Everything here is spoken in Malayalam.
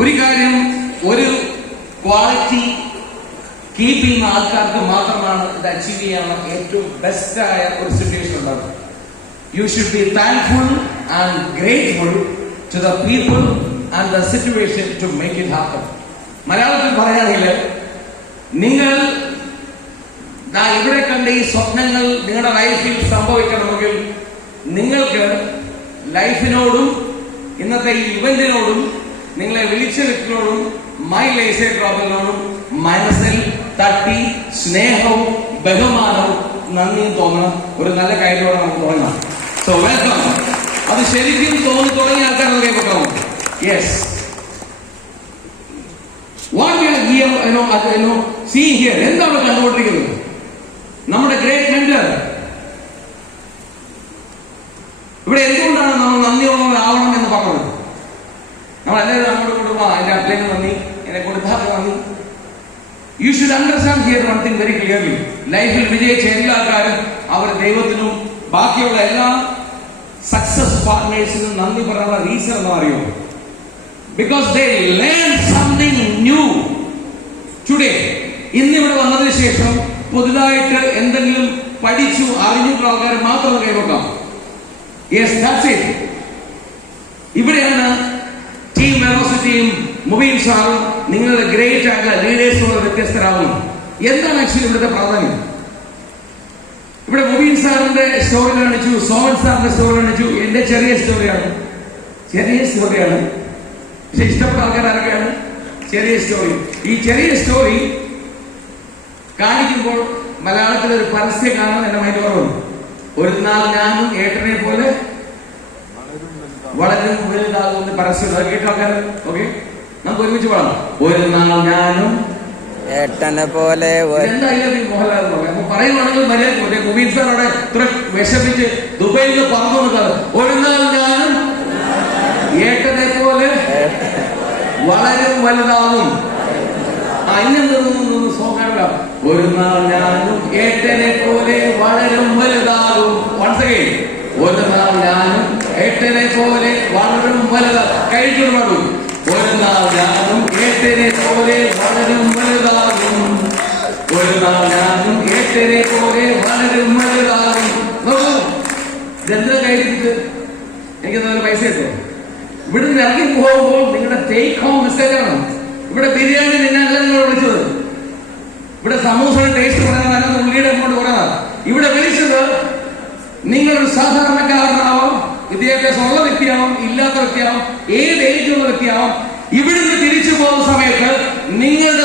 ഒരു കാര്യം, ഒരു ക്വാളിറ്റി കീപ്പ് ചെയ്യുന്ന ആൾക്കാർക്ക് മാത്രമാണ് ഇത് അച്ചീവ് ചെയ്യാനുള്ള ഏറ്റവും ബെസ്റ്റായ ഒരു സിറ്റുവേഷൻ ഉണ്ടാകും. You should be thankful and grateful to the people and the situation to make it happen. മലയാളത്തിൽ പറയുകയാണെങ്കിൽ, നിങ്ങൾ ഇവിടെ കണ്ട ഈ സ്വപ്നങ്ങൾ നിങ്ങളുടെ ലൈഫിൽ സംഭവിക്കണമെങ്കിൽ നിങ്ങൾക്ക് ലൈഫിനോടും ഇന്നത്തെ ഈ ഇവന്റിനോടും നിങ്ങളെ വിളിച്ച വ്യക്തിയോടും മൈ ലേസേ ഡ്രോപ്പിനോടും മനസ്സിൽ തട്ടി സ്നേഹവും ബഹുമാനവും നന്ദിയും തോന്നണം. ഒരു നല്ല കാര്യത്തോടെ നമുക്ക് തുടങ്ങാം. So welcome. അത് ശരിക്കും തോന്നി തുടങ്ങിയ ആൾക്കാർ കേൾക്കാമോ? Yes. What we are here, see here, എന്താണ് കണ്ടുകൊണ്ടിരിക്കുന്നത്? നമ്മുടെ ഗ്രേറ്റ് മെന്റർ. ഇവിടെ എന്തുകൊണ്ടാണ് നമ്മൾ നന്ദിയുള്ളവരാവണം എന്ന് പറഞ്ഞത്? നമ്മളെല്ലാവരും നമ്മുടെ കുടുംബം, എന്റെ അപ്ലേക്ക് നന്ദി, എന്നെ കൊടുത്താൽ നന്ദി. You should understand here one thing very clearly. ലൈഫിൽ വിജയിച്ച എല്ലാ ആൾക്കാരും അവർ ദൈവത്തിനും ബാക്കിയുള്ള എല്ലാ സക്സസ് പാർട്ട്നേഴ്സിനും നന്ദി പറയാനുള്ള റീസൺ എന്ന് അറിയോ? Because they learned something new today. ഇന്നിവിടെ വന്നതിന് ശേഷം പുതുതായിട്ട് എന്തെങ്കിലും പഠിച്ചു അറിഞ്ഞിട്ടുള്ള ആൾക്കാർ മാത്രം കൈവക്കാം. Yes, that's it. ഇവിടെയാണ് ടീം വെലോസിറ്റിയും മുബീൻ സാറും നിങ്ങളുടെ ഗ്രേറ്റ് ആയിട്ടുള്ള ലീഡേഴ്സുള്ള വ്യത്യസ്തരാകുന്നു. എന്താണ് ആക്ച്വലി ഇവിടുത്തെ പ്രാധാന്യം? ഇവിടെ മുബീൻ സാറിന്റെ സ്റ്റോറി കാണിച്ചു, സോമൻ സാറിന്റെ സ്റ്റോറി കാണിച്ചു. എന്റെ ചെറിയ സ്റ്റോറിയാണ്. പക്ഷെ ഇഷ്ടപ്പെട്ട ആൾക്കാർ ആരൊക്കെയാണ്? ചെറിയ സ്റ്റോറി. ഈ ചെറിയ സ്റ്റോറി കാണിക്കുമ്പോൾ മലയാളത്തിൽ ഒരു പരസ്യം കാണാൻ എന്റെ മൈൻഡ് ഓർമ്മ. ഒരു നാൾ ഞാനും ഏട്ടനെ പോലെ വളരും വലുതാകുന്ന പരസ്യം. അത് കേട്ട ആൾക്കാർ ഓക്കെ, നമുക്ക് ഒരുമിച്ച് പാടാം. ഒരു നാൾ ഞാനും ഏട്ടനെ പോലെ. എന്തായാലും മോഹൻലാൽ അപ്പൊ പറയുവാണെങ്കിൽ മര്യാദ മുബീൻ സാർ അവിടെ ഇത്ര വിഷമിച്ച് ദുബൈയിൽ നിന്ന് പറഞ്ഞു കൊടുക്കാറ്. ഒരു നാൾ ഞാനും ഏട്ടനെ പോലെ വളരും വലുതാവും. ഇന്നെന്തൊന്നും സോങ്ങാവില്ല. ഒരു നാൾ ഞാനും ഏട്ടനെ പോലെ വളരും വലുതാവും. വൺസ് അഗൈൻ, ഒരു നാൾ ഞാനും ഏട്ടനെ പോലെ വളരും വലുതാവും. കഴിച്ചു പാടും. ഒരു നാൾ ഞാനും ഏട്ടനെ പോലെ വളരും വലുതാകും. ഒരു നാൾ ഞാനും ഏട്ടനെ പോലെ വളരും വലുതാകും. നോക്കൂ, ഇതെന്താ കഴിഞ്ഞിട്ട് എനിക്ക് പൈസ കിട്ടും. ഇവിടുന്ന് ഇറങ്ങി പോകുമ്പോൾ നിങ്ങളുടെ ടേക്ക് ഹോം മെസ്സേജ് ആണ്. ഇവിടെ ബിരിയാണി തിന്നാനല്ല നിങ്ങൾ വിളിച്ചത്. ഇവിടെ സമൂസയുടെ ടേസ്റ്റ് പറയാൻ ഉള്ളിയുടെ അങ്ങോട്ട് പറയാം. ഇവിടെ വിളിച്ചത് നിങ്ങളൊരു സാധാരണക്കാരനാവാം, വിദ്യാഭ്യാസമുള്ള വ്യക്തിയാവാം, ഇല്ലാത്ത വ്യക്തിയാവാം, ഏത് ഏജുള്ള വ്യക്തിയാവാം. ഇവിടുന്ന് തിരിച്ചു പോകുന്ന സമയത്ത് നിങ്ങളുടെ